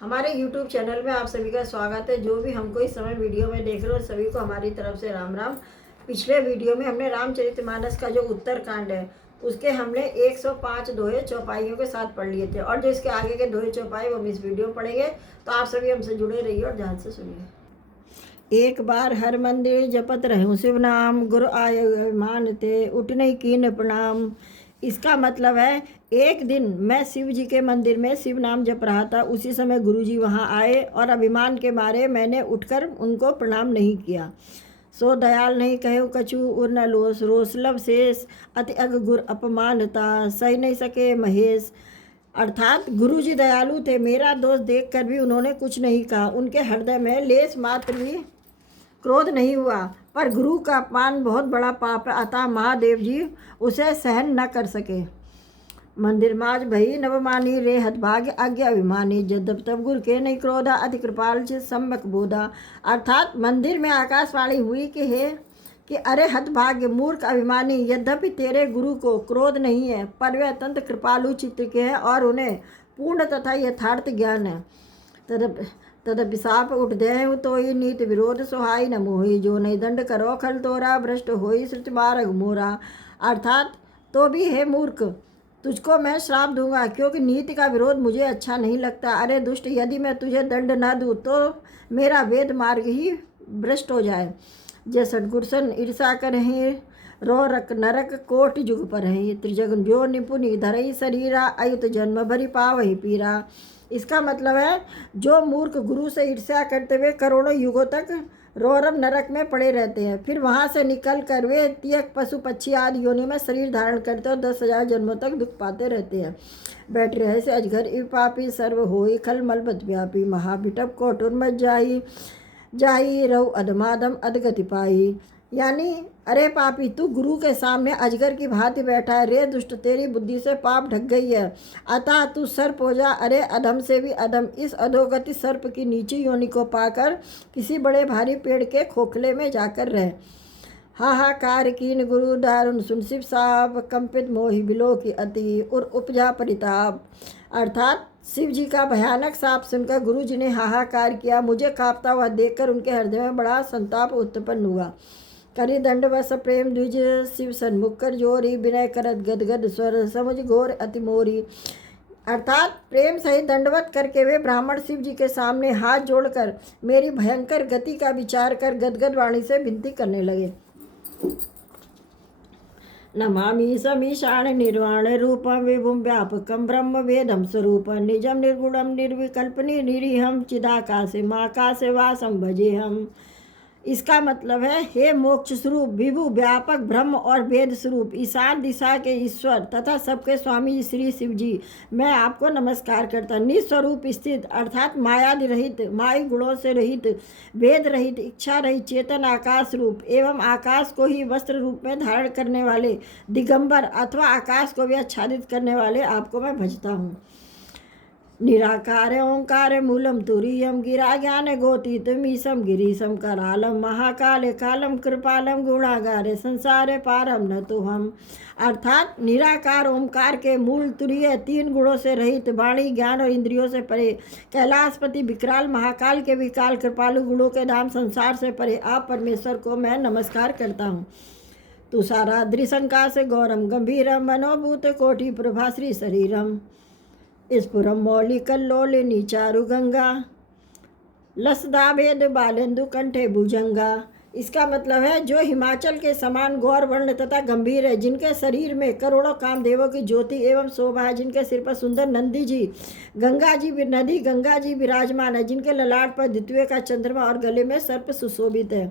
हमारे YouTube channel में आप सभी का स्वागत है। जो भी हमको इस समय वीडियो में देख रहे हो सभी को हमारी तरफ से राम राम। पिछले वीडियो में हमने रामचरितमानस का जो उत्तरकांड है उसके हमने 105 दोहे चौपाइयों के साथ पढ़ लिए थे, और जो इसके आगे के दोहे चौपाई वो हम इस वीडियो में पढ़ेंगे। तो आप सभी हमसे जुड़े रहिए और ध्यान से सुनिए। एक बार हर मंदिर जपत रहूं शिव नाम, गुरु आय मानते उठ नहीं कीन प्रणाम। इसका मतलब है एक दिन मैं शिव जी के मंदिर में शिव नाम जप रहा था। उसी समय गुरु जी वहाँ आए और अभिमान के मारे मैंने उठकर उनको प्रणाम नहीं किया। सो दयाल नहीं कहो कछु उर न लोस, रोसलव शेष अति अग गुर अपमानता सही नहीं सके महेश। अर्थात गुरु जी दयालु थे, मेरा दोष देखकर भी उन्होंने कुछ नहीं कहा। उनके हृदय में लेस मात्र भी क्रोध नहीं हुआ, पर गुरु का अपमान बहुत बड़ा पाप है, अतः महादेव जी उसे सहन न कर सके। मंदिर माज भई नवमानी रे हतभाग्य आज्ञा अभिमानी, जब तब गुरु के नहीं क्रोधा अति कृपाल सम्यक बोधा। अर्थात मंदिर में आकाशवाणी हुई कि हे कि अरे हतभाग्य मूर्ख अभिमानी, यद्यपि तेरे गुरु को क्रोध नहीं है पर वे अत्यंत कृपालु चित्त के हैं और उन्हें पूर्ण तथा यथार्थ ज्ञान है। तदपि साप उठ दे तो ही नीत विरोध सुहाई न मोही, जो नहीं दंड करो खल तोरा भ्रष्ट होई श्रुति मार्ग मोरा। अर्थात तो भी हे मूर्ख, तुझको मैं श्राप दूंगा क्योंकि नीति का विरोध मुझे अच्छा नहीं लगता। अरे दुष्ट, यदि मैं तुझे दंड न दूँ तो मेरा वेद मार्ग ही भ्रष्ट हो जाए। जय सटगुरसन ईर्षा करही रो रक नरक कोटि जुग पर है, त्रिजगन जो निपुनि धरई शरीरा अयुत जन्म भरी पावही पीरा। इसका मतलब है जो मूर्ख गुरु से ईर्ष्या करते हुए करोड़ों युगों तक रौरव नरक में पड़े रहते हैं, फिर वहाँ से निकल कर वे तियक पशु पक्षी आदि योनि में शरीर धारण करते और 10,000 जन्मों तक दुख पाते रहते हैं। बैठ रहे से अजगर इव पापी सर्व होई खल मल बत व्यापी, महाबिटप कोटुर मत जाई रऊ अधमादम अधगति पाई। यानी अरे पापी, तू गुरु के सामने अजगर की भांति बैठा है। रे दुष्ट, तेरी बुद्धि से पाप ढक गई है, अतः तू सर्प हो जा। अरे अधम से भी अधम, इस अधोगति सर्प की नीची योनि को पाकर किसी बड़े भारी पेड़ के खोखले में जाकर रह। हाहाकार कीन गुरु दारुण सुन शिव साप, कंपित मोहि बिलो की अति और उपजा परिताप। अर्थात शिव जी का भयानक साप सुनकर गुरु जी ने हाहाकार किया। मुझे कांपता हुआ देखकर उनके हृदय में बड़ा संताप उत्पन्न हुआ। करी दंडवश प्रेम द्विज शिव सन्मुख कर जोरी, विनय करत गदगद स्वर समुझ घोर अति मोरी। अर्थात प्रेम सहित दंडवत करके वे ब्राह्मण शिव जी के सामने हाथ जोड़कर मेरी भयंकर गति का विचार कर गदगद वाणी से विनती करने लगे। नमामि समीशान निर्वाण रूपम विभुम व्यापकम ब्रह्म वेदम स्वरूप, निजम निर्गुणम निर्विकल्प निरीहम चिदाकाशे माकाशे वासम भजे हम। इसका मतलब है हे मोक्ष स्वरूप विभु व्यापक ब्रह्म और वेद स्वरूप ईशान दिशा के ईश्वर तथा सबके स्वामी श्री शिव जी, मैं आपको नमस्कार करता। निस्वरूप स्थित अर्थात मायादि रहित, माई गुणों से रहित, वेद रहित, इच्छा रहित चेतन आकाश रूप एवं आकाश को ही वस्त्र रूप में धारण करने वाले दिगंबर अथवा आकाश को भी आच्छादित करने वाले आपको मैं भजता हूँ। निराकार ओंकार मूलम तुरीयम, गिरा ज्ञान गोतीत मीसम गिरीशम करालम, महाकाले कालम कृपालम गुणागारे संसारे पारम न तो हम। अर्थात निराकार ओंकार के मूल तुरीय, 3 गुणों से रहित, वाणी ज्ञान और इंद्रियों से परे, कैलाशपति विकराल महाकाल के विकाल कृपालु गुणों के धाम संसार से परे आप परमेश्वर को मैं नमस्कार करता हूँ। तुषारा द्रिशंका से गौरम गंभीरम, मनोभूत कोटि प्रभा श्री शरीरम, स्फुरम मौलि कल्लोलिनी चारु गंगा, लसदा भेद बालेंदु कंठे भुजंगा। इसका मतलब है जो हिमाचल के समान गौर वर्ण तथा गंभीर है, जिनके शरीर में करोड़ों कामदेवों की ज्योति एवं शोभा है, जिनके सिर पर सुंदर नंदी जी नदी गंगा जी विराजमान है, जिनके ललाट पर द्वितीय का चंद्रमा और गले में सर्प सुशोभित है।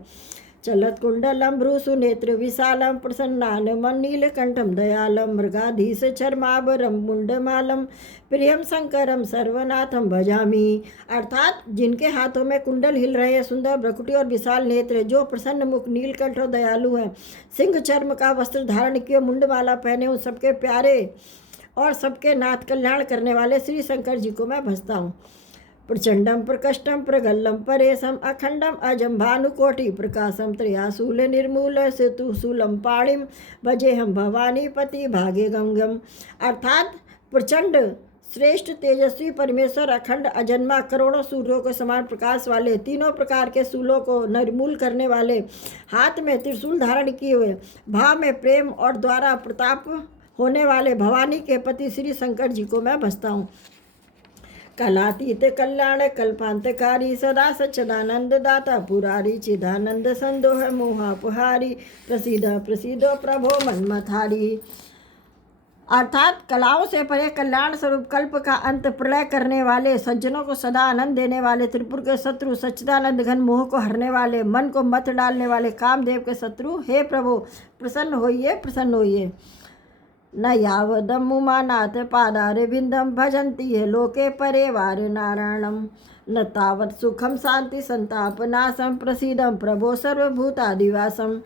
चलत कुंडलम भ्रूसु नेत्र विशालम, प्रसन्नान मन नीलकंठम दयालम, मृगाधीश चर्माभरम मुंडमालम, प्रियम शंकरम सर्वनाथम भजामी। अर्थात जिनके हाथों में कुंडल हिल रहे हैं, सुंदर भ्रकुटी और विशाल नेत्र, जो प्रसन्न मुख, नीलकंठ और दयालु हैं, सिंह चर्म का वस्त्र धारण किए, मुंडमाला पहने, उन सबके प्यारे और सबके नाथ कल्याण करने वाले श्री शंकर जी को मैं भजता हूँ। प्रचंडम प्रकष्टम प्रगल्लम परेशम, अखंडम अजम भानुकोटि प्रकाशम, त्रयाशूल निर्मूल सेतुशूलम पाणिम, भजे हम भवानी पति भागे गम गम। अर्थात प्रचंड श्रेष्ठ तेजस्वी परमेश्वर, अखंड अजन्मा, करोड़ों सूर्यों के समान प्रकाश वाले, तीनों प्रकार के शूलों को निर्मूल करने वाले, हाथ में त्रिशूल धारण किए हुए, भाव में प्रेम और द्वारा प्रताप होने वाले भवानी के पति श्री शंकर जी को मैं भजता हूँ। कलातीत कल्याण कल्पांतकारी, सदा सच्चिदानंद दाता पुरारी, चिदानंद संदोह मोहापहारी, प्रसिद्ध प्रसिद्धो प्रभो मन्मथारी। अर्थात कलाओं से परे कल्याण स्वरूप, कल्प का अंत, प्रलय करने वाले, सज्जनों को सदा आनंद देने वाले, त्रिपुर के शत्रु, सच्चिदानंद घन मोह को हरने वाले, मन को मत डालने वाले, कामदेव के शत्रु, हे प्रभु प्रसन्न होइए प्रसन्न होइए। न यावदम मुमानाथ पादारविंदम, भजन्ति ये लोके परिवार नारायणम, न तावत सुखम शांति संताप नाशम, प्रसीदम प्रभो सर्वभूतादिवासम।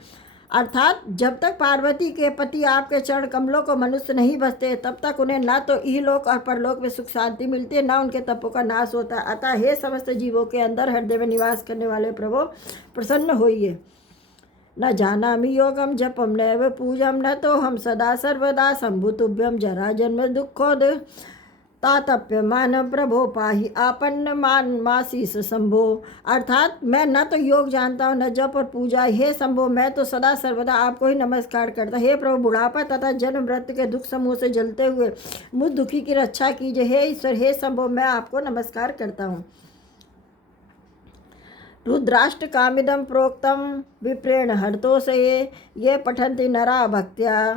अर्थात जब तक पार्वती के पति आपके चरण कमलों को मनुष्य नहीं बसते, तब तक उन्हें न तो इहलोक और परलोक में सुख शांति मिलती है, न उनके तपों का नाश होता। अतः हे समस्त जीवों के अंदर हृदय में निवास करने वाले प्रभु प्रसन्न होइए। न जानामि योगम जपम नैव पूजम, न तो हम सदा सर्वदा शंभुतुभ्यम, जरा जन्म दुखोद तातप्य मान प्रभो पाहि आपन्न मान मासीस शंभो। अर्थात मैं न तो योग जानता हूँ न जप और पूजा, हे शंभो मैं तो सदा सर्वदा आपको ही नमस्कार करता। हे प्रभु बुढ़ापा तथा जन्म मृत्यु के दुख समूह से जलते हुए मुझ दुखी की रक्षा कीजिए। हे ईश्वर हे शंभो मैं आपको नमस्कार करता हूँ। रुद्राष्ट कामिदम प्रोक्तम विप्रेण हर्तोषये, ये पठन्ति नरा भक्त्या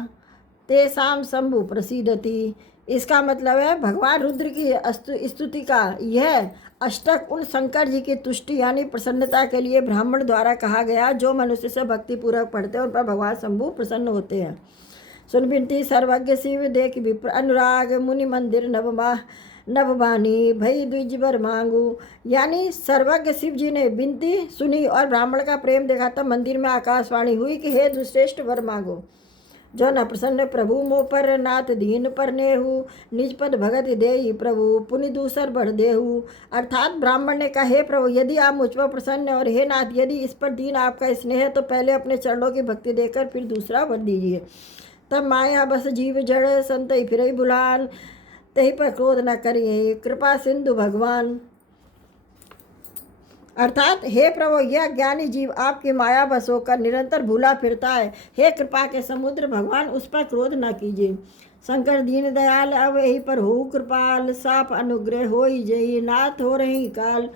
तेषाम शंभु प्रसीदति। इसका मतलब है भगवान रुद्र की स्तुति का यह अष्टक उन शंकर जी की तुष्टि यानी प्रसन्नता के लिए ब्राह्मण द्वारा कहा गया, जो मनुष्य से भक्ति पूर्वक पढ़ते हैं उन पर भगवान शंभु प्रसन्न होते हैं। सुन बिनती सर्वज्ञ शिव देख विप्र अनुराग, मुनि मंदिर नवबानी भई द्विजबर मांगू। यानी सर्वज्ञ शिव जी ने विनती सुनी और ब्राह्मण का प्रेम देखा, तब मंदिर में आकाशवाणी हुई कि हे दुश्रेष्ठ वर मांगो। जो न प्रसन्न प्रभु मोह पर, नाथ दीन पर नेहू, निज पद भगत देहि प्रभु, पुनि दूसर बढ़ देहू। अर्थात ब्राह्मण ने कहा, हे प्रभु यदि आप मुझ पर प्रसन्न और हे नाथ यदि इस पर दीन आपका स्नेह है, तो पहले अपने चरणों की भक्ति देकर फिर दूसरा वर दीजिए। तब माया बस जीव जड़, संत फिर बुलान, तही पर क्रोध न करिए कृपा सिंधु भगवान। अर्थात हे प्रभु यह ज्ञानी जीव आपकी माया बस होकर निरंतर भूला फिरता है, हे कृपा के समुद्र भगवान उस पर क्रोध न कीजिए। शंकर दीन दयाल अब यही पर हो कृपाल, साप अनुग्रह हो जय नाथ हो रही काल।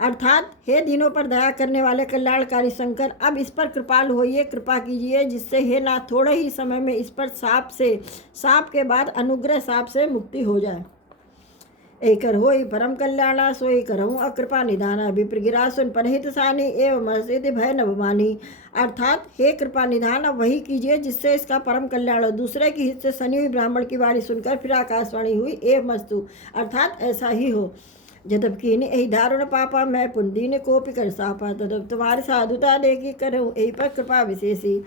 अर्थात हे दीनों पर दया करने वाले कल्याणकारी शंकर अब इस पर कृपाल होइए, कृपा कीजिए, जिससे हे नाथ थोड़े ही समय में इस पर साप के बाद अनुग्रह साप से मुक्ति हो जाए। एकर होई परम कल्याणा, सोई करहूँ अकृपा निधाना, विप्रगिरा सुन परहित सानी एवं मर्षित भय नवमानी। अर्थात हे कृपा निधान अब वही कीजिए जिससे इसका परम कल्याण हो। दूसरे की हित से सनी हुई ब्राह्मण की वाणी सुनकर फिर आकाशवाणी हुई एवं मस्तु, अर्थात ऐसा ही हो। जदब कीनी यही दारुण पापा, मैं पुंदीन कोपि कर सापा, तदब तुम्हारी साधुता देखी करूँ यही पर कृपा विशेषी।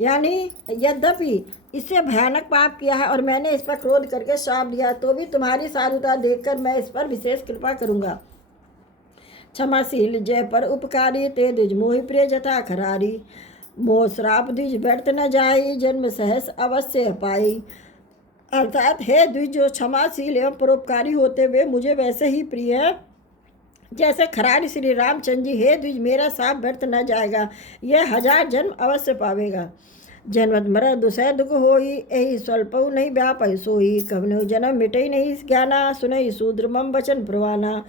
यानी यद्यपि इससे भयानक पाप किया है और मैंने इस पर क्रोध करके श्राप दिया, तो भी तुम्हारी साधुता देखकर मैं इस पर विशेष कृपा करूँगा। क्षमाशील जय पर उपकारी, ते द्विज मोहि प्रिय जथा खरारी, मोह श्राप द्विज व्यर्थ न जाई, जन्म सहस अवश्य पाई। अर्थात हे द्विज जो क्षमाशील एवं परोपकारी होते हुए मुझे वैसे ही प्रिय है जैसे खरारी श्री रामचंद्र जी। हे द्विज मेरा साप व्यर्थ न जाएगा, यह 1000 जन्म अवश्य पावेगा। जन्मत मर दुसह दुख होई, यही स्वल्पऊ नहीं व्यापय सोई, कवनो जन्म मिटई नहीं ज्ञाना, सुनई शूद्र मम वचन प्रवाना।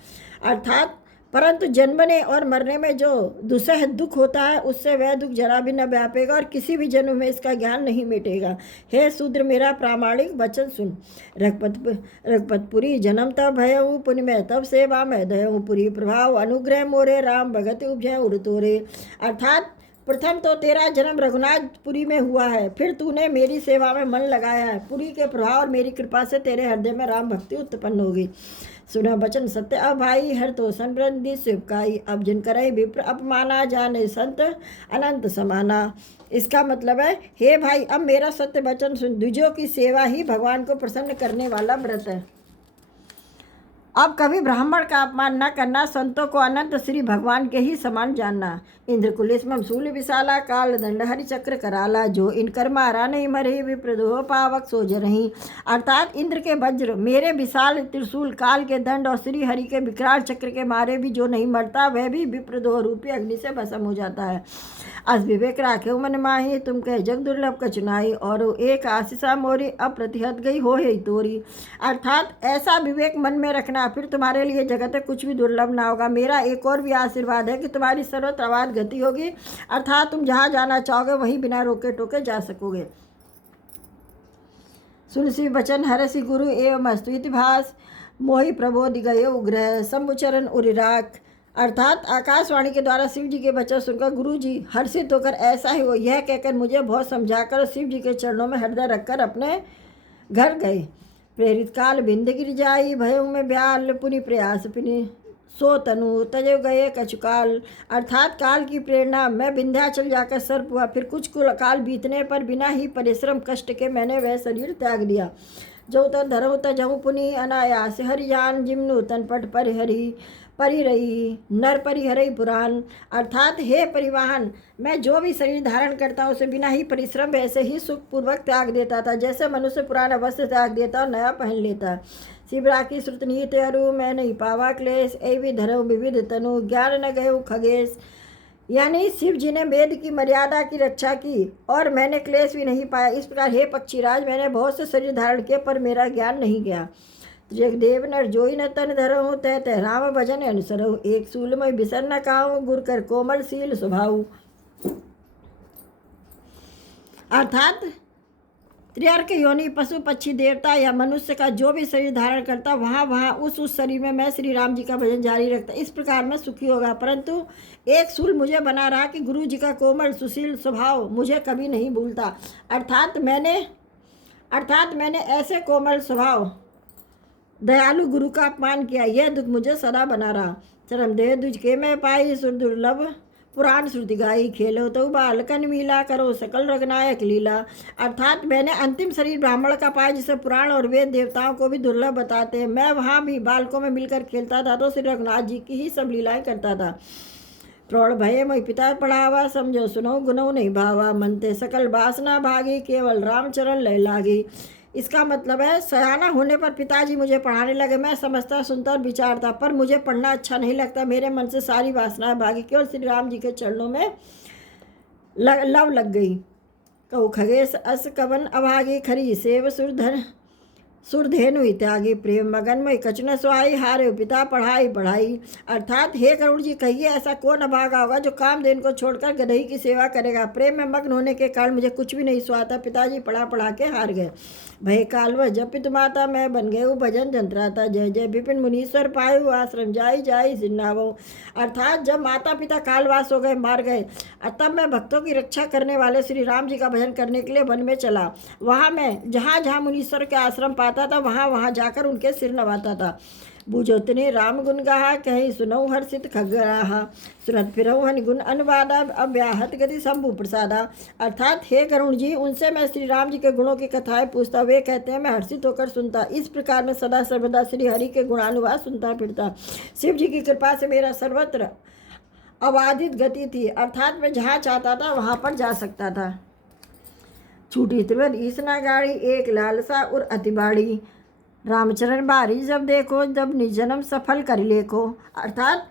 अर्थात परंतु जन्मने और मरने में जो दुसह दुख होता है उससे वह दुख जरा भी न व्यापेगा और किसी भी जन्म में इसका ज्ञान नहीं मिटेगा। हे शूद्र मेरा प्रामाणिक वचन सुन। रघुपतपुरी जन्म तब भयऊ, पुण्य में तब सेवा में दयऊ, पुरी प्रभाव अनुग्रह मोरे, राम भगत उपजय उड़ तोरे। अर्थात प्रथम तो तेरा जन्म रघुनाथपुरी में हुआ है, फिर तूने मेरी सेवा में मन लगाया है, पुरी के प्रभाव और मेरी कृपा से तेरे हृदय में राम भक्ति उत्पन्न होगी। सुना बचन सत्य अब भाई, हर तो संवृद्धि शिवकाई, अब जिन करे विप्र अपमाना, जाने संत अनंत समाना। इसका मतलब है हे भाई अब मेरा सत्य वचन सुन, द्विजों की सेवा ही भगवान को प्रसन्न करने वाला व्रत है। अब कभी ब्राह्मण का अपमान न करना, संतों को अनंत श्री भगवान के ही समान जानना। इंद्र कुलिस ममसूल विशाला, काल दंड हरि चक्र कराला, जो इनकर मारा नहीं मरे, विप्रदोह पावक सो जरहीं। अर्थात इंद्र के वज्र, मेरे विशाल त्रिशूल, काल के दंड और श्री हरि के विकराल चक्र के मारे भी जो नहीं मरता, वह भी विप्रदोह रूपी अग्नि से भस्म हो जाता है। अस विवेक राखे मन माही, तुम कह जग दुर्लभ कचुनाई, और एक आशीषा मोरी अप्रतिहत गई हो ही तोरी। अर्थात ऐसा विवेक मन में रखना, फिर तुम्हारे लिए जगत में कुछ भी दुर्लभ ना होगा। मेरा एक और भी आशीर्वाद है कि तुम्हारी सर्वत्र आबाद गति होगी, अर्थात तुम जहाँ जाना चाहोगे वहीं बिना रोके टोके जा सकोगे। सुनसी वचन हरसी गुरु एवं अस्तुति भास, मोहि प्रबोधि गये उग्रह, शंभुचरण उरिराख। अर्थात आकाशवाणी के द्वारा शिव जी के वचन सुनकर गुरु जी हर्षित होकर ऐसा ही हो यह कहकर मुझे बहुत समझाकर शिव जी के चरणों में हृदय रखकर अपने घर गए। प्रेरित काल बिंद गिर जाई, भयों में ब्याल पुनि प्रयास पुनि सो तनु तजो गए कचुकाल। अर्थात काल की प्रेरणा मैं विंध्याचल जाकर सर्प हुआ, फिर कुछ काल बीतने पर बिना ही परिश्रम कष्ट के मैंने वह शरीर त्याग दिया। जो तर धरऊ तजऊ पुनि अनायास, हरिजान जिम्नु तनपट परिहरी परि रही नर परिहरई पुराण। अर्थात हे परिवाहन, मैं जो भी शरीर धारण करता हूँ उसे बिना ही परिश्रम वैसे ही सुखपूर्वक त्याग देता था, जैसे मनुष्य पुराना वस्त्र त्याग देता और नया पहन लेता। शिवरा की श्रुत नीत अरु, मैं नहीं पावा क्लेश, एवं धरऊ विविध तनु, ज्ञान न गये खगेश। यानी शिव जी ने वेद की मर्यादा की रक्षा की और मैंने क्लेश भी नहीं पाया। इस प्रकार हे पक्षीराज, मैंने बहुत से शरीर धारण किए पर मेरा ज्ञान नहीं गया। देव नर जोई न तन धरहूँ, तह तह राम भजन अनुसरहूँ, एक सूल में बिसर न खाऊँ, गुर कर कोमल सील स्वभाव। अर्थात त्रिअर्क योनि पशु पक्षी देवता या मनुष्य का जो भी शरीर धारण करता वहाँ उस शरीर में मैं श्री राम जी का भजन जारी रखता, इस प्रकार मैं सुखी होगा। परंतु एक सूल मुझे बना रहा कि गुरु जी का कोमल सुशील स्वभाव मुझे कभी नहीं भूलता। अर्थात मैंने ऐसे कोमल स्वभाव दयालु गुरु का अपमान किया, यह दुख मुझे सदा बना रहा। चरम देह दुज के मैं पाई, सुर दुर्लभ पुराण श्रुति गाई, खेलो तो बालकन मीला, करो सकल रघुनायक लीला। अर्थात मैंने अंतिम शरीर ब्राह्मण का पाया जिसे पुराण और वेद देवताओं को भी दुर्लभ बताते हैं। मैं वहाँ भी बालकों में मिलकर खेलता था तो श्री रघुनाथ जी की ही सब लीलाएं करता था। प्रौढ़ भय मई पिता पढ़ावा, समझो सुनो गुनो नहीं भावा, मनते सकल वासना भागी, केवल रामचरण लय लागी। इसका मतलब है सयाना होने पर पिताजी मुझे पढ़ाने लगे। मैं समझता सुनता और विचारता, पर मुझे पढ़ना अच्छा नहीं लगता। मेरे मन से सारी वासनाएं भागी, केवल श्री राम जी के चरणों में लव लग गई। कहू खगेश अस कवन अभागी, खरी सेव सुरधेनु त्यागी, प्रेम मगन में कचन सुहाई, हारे पिता पढ़ाई पढ़ाई। अर्थात हे करुण जी, कहिए ऐसा कौन अभागा होगा जो कामधेनु को छोड़कर गधई की सेवा करेगा। प्रेम में मग्न होने के कारण मुझे कुछ भी नहीं सुहाता। पिताजी पढ़ा के हार गए। भय कालव जब पितु माता, मैं बन गए भजन जंत्राता, जय जय विपिन मुनीश्वर पायु, आश्रम जाई जाई सिन्नावो। अर्थात जब माता पिता कालवास हो गए, मार गए, तब मैं भक्तों की रक्षा करने वाले श्री राम जी का भजन करने के लिए वन में चला। वहाँ मैं जहाँ मुनीश्वर के आश्रम पाता था वहाँ जाकर उनके सिर नवाता था। बूझो तिने राम गुण गाहा, कहीं सुनऊ हर्षित खगराहा, सुनत फिरऊ हनि गुण अनुवादा, अव्याहत गति शंभु प्रसादा। अर्थात हे करुण जी, उनसे मैं श्री राम जी के गुणों की कथाएं पूछता, वे कहते हैं मैं हर्षित होकर सुनता। इस प्रकार मैं सदा सर्वदा श्री हरि के गुणानुवाद सुनता फिरता। शिव जी की कृपा से मेरा सर्वत्र अबाधित गति थी, अर्थात मैं जहाँ चाहता था वहाँ पर जा सकता था। छूटी त्रिवद ईसना गाड़ी, एक लालसा और अतिबाड़ी, रामचरण बारी जब देखो, जब निज जन्म सफल कर लेखो। अर्थात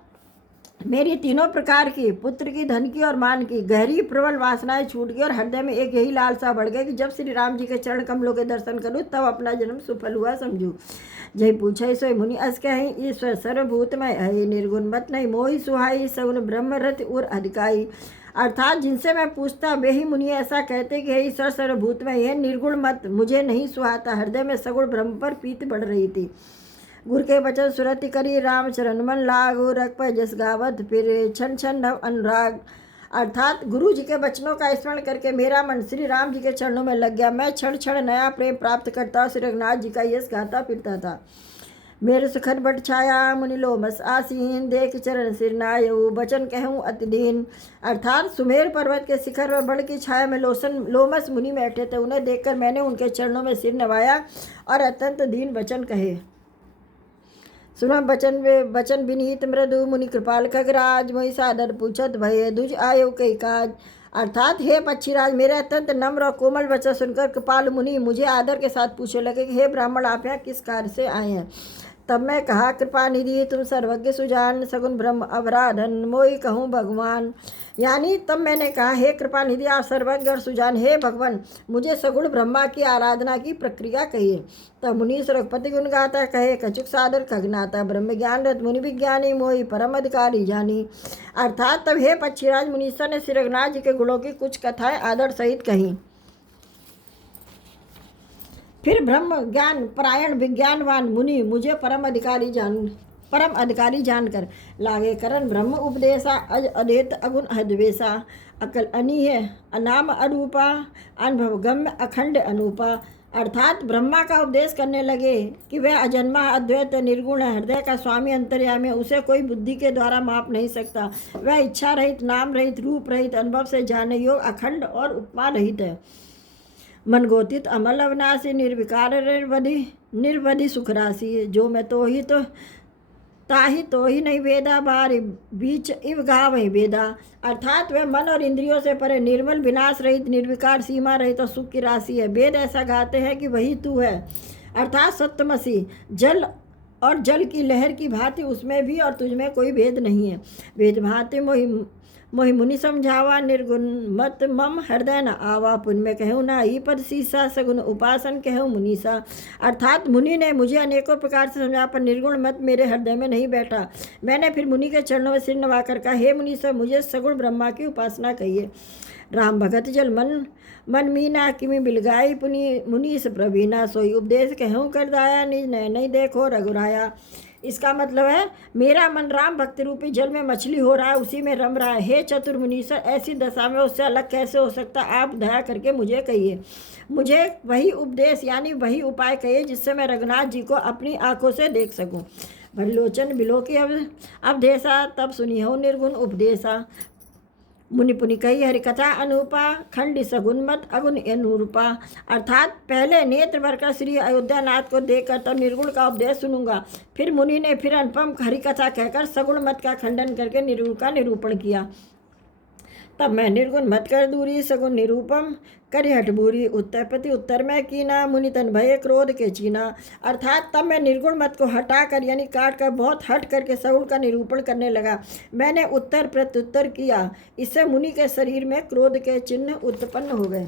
मेरी तीनों प्रकार की, पुत्र की, धन की और मान की गहरी प्रबल वासनाएं छूट गई और हृदय में एक यही लालसा बढ़ गई कि जब श्री राम जी के चरण कमलों के दर्शन करूं तब अपना जन्म सफल हुआ समझूं। जय पूछे सोई मुनि अस कहीं, ईश्वर सर्वभूतमय है, निर्गुण मत नहीं मोहि सुहाई, सगुन ब्रह्मरथ और अधिकाई। अर्थात जिनसे मैं पूछता वे ही मुनि ऐसा कहते कि हे ईश्वर सर्वभूत में यह निर्गुण मत मुझे नहीं सुहाता। हृदय में सगुण ब्रह्म पर प्रीति बढ़ रही थी। गुरु के वचन सुरति करी, राम चरण मन लागो, रख पर जस गावत फिर छन छन नव अनुराग। अर्थात गुरु जी के वचनों का स्मरण करके मेरा मन श्री राम जी के चरणों में लग गया। मैं क्षण क्षण नया प्रेम प्राप्त करता, श्री रघुनाथ जी का यश गाता फिरता था। मेरे सुखद बट छाया, मुनि लोमस आसीन, देख चरण सिर नायऊ, वचन कहूँ अति दीन। अर्थात सुमेर पर्वत के शिखर पर बड़ की छाया में लोमस मुनि बैठे थे। उन्हें देखकर मैंने उनके चरणों में सिर नवाया और अत्यंत दीन वचन कहे। सुना बचन विनीत मृदु मुनि कृपाल खगराज मोहि सादर पूछत भय दुज आयो कई काज। अर्थात हे पक्षीराज, मेरे अत्यंत नम्र और कोमल वचन सुनकर कृपाल मुनि मुझे आदर के साथ पूछने लगे कि हे ब्राह्मण, आप यहाँ किस कार्य से आए हैं। तब मैं कहा, कृपा निधि तुम सर्वज्ञ सुजान, सगुन ब्रह्म अवराधन मोहि कहूँ भगवान। यानी तब मैंने कहा, हे कृपा निधि आप सर्वज्ञ और सुजान, हे भगवान मुझे सगुण ब्रह्मा की आराधना की प्रक्रिया कहिए। तब मुनि रघुपति गुण गाता कहे, कचुक सादर खगनाता, ब्रह्म ज्ञान रत मुनि विज्ञानी मोहि परम अधिकारी जानी। अर्थात तब हे पक्षीराज मुनीश्वर ने श्री रघुनाथ जी के गुणों की कुछ कथाएं आदर सहित कही। फिर ब्रह्म ज्ञान परायण विज्ञानवान मुनि मुझे परम अधिकारी जानकर लागे करन ब्रह्म उपदेशा अज अदेत अगुण अद्वेषा, अकल अनीय अनाम अरूपा, अनुभव गम्य अखंड अनूपा। अर्थात ब्रह्मा का उपदेश करने लगे कि वह अजन्मा अद्वैत निर्गुण हृदय का स्वामी अंतर्यामी, उसे कोई बुद्धि के द्वारा माप नहीं सकता। वह इच्छा रहित, नाम रहित, रूप रहित, अनुभव से जाने योग्य, अखंड और उपमा रहित है। मनगोतित अमल अविनाशी, निर्विकार निर्वधि सुखराशि, जो मैं तो ही नहीं वेदा बार बीच इव गा वही वेदा। अर्थात वह मन और इंद्रियों से परे, निर्मल, विनाश रहित, निर्विकार, सीमा रहित और सुख की राशि है। वेद ऐसा गाते हैं कि वही तू है। अर्थात सत्यमसी, जल और जल की लहर की भांति उसमें भी और तुझमें कोई भेद नहीं है। वेद भांति मोहि मुनि समझावा, निर्गुण मत मम हृदय न आवा, पुण्य में कहूँ ना ही पद सीसा, सगुण उपासन कहूँ मुनीसा। अर्थात मुनि ने मुझे अनेकों प्रकार से समझा, पर निर्गुण मत मेरे हृदय में नहीं बैठा। मैंने फिर मुनि के चरणों में सिर नवाकर कहा, हे मुनीश्वर मुझे सगुण ब्रह्मा की उपासना कहिए। राम भगत जल मन मीना किमि बिलगाई, मुनीस प्रवीणा, सोई उपदेश कहूँ कर दाया, निज नय नहीं देखो रघुराया। इसका मतलब है, मेरा मन राम भक्ति रूपी जल में मछली हो रहा है, उसी में रम रहा है। हे चतुर मुनीश्वर, ऐसी दशा में उससे अलग कैसे हो सकता, आप दया करके मुझे कहिए। मुझे वही उपदेश यानी वही उपाय कहिए जिससे मैं रघुनाथ जी को अपनी आंखों से देख सकूं। भलोचन बिलो की अब देसा, तब सुनी हो निर्गुण उपदेशा। मुनि पुनि कही हरिकथा अनुपा, खंड सगुन मत अगुण अनुरूपा। अर्थात पहले नेत्र भरकर श्री अयोध्यानाथ को देखकर तब निर्गुण का उपदेश सुनूंगा। फिर मुनि ने फिर अनुपम हरिकथा कहकर सगुण मत का खंडन करके निर्गुण का निरूपण किया। तब मैं निर्गुण मत कर दूरी, सगुण निरूपम करि हठ बूरी, उत्तर प्रति उत्तर में कीना, मुनि तन भय क्रोध के चीना। अर्थात तब मैं निर्गुण मत को हटा कर यानी काट कर बहुत हट करके सगुण का निरूपण करने लगा। मैंने उत्तर प्रत्युत्तर किया, इससे मुनि के शरीर में क्रोध के चिन्ह उत्पन्न हो गए।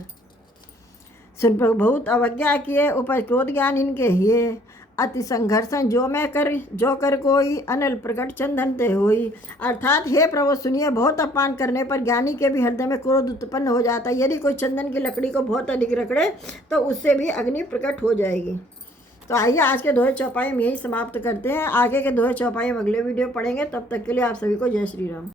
सुन बहुत अवज्ञा किए, ऊपर क्रोध ज्ञान इनके हिए, अति संघर्षण जो कर कोई, अनल प्रकट चंदन ते होई। अर्थात हे प्रभु सुनिए, बहुत अपमान करने पर ज्ञानी के भी हृदय में क्रोध उत्पन्न हो जाता है। यदि कोई चंदन की लकड़ी को बहुत अधिक रगड़े तो उससे भी अग्नि प्रकट हो जाएगी। तो आइए आज के दोहे चौपाई हम यही समाप्त करते हैं। आगे के दोहे चौपाई हम अगले वीडियो पढ़ेंगे। तब तक के लिए आप सभी को जय श्री राम।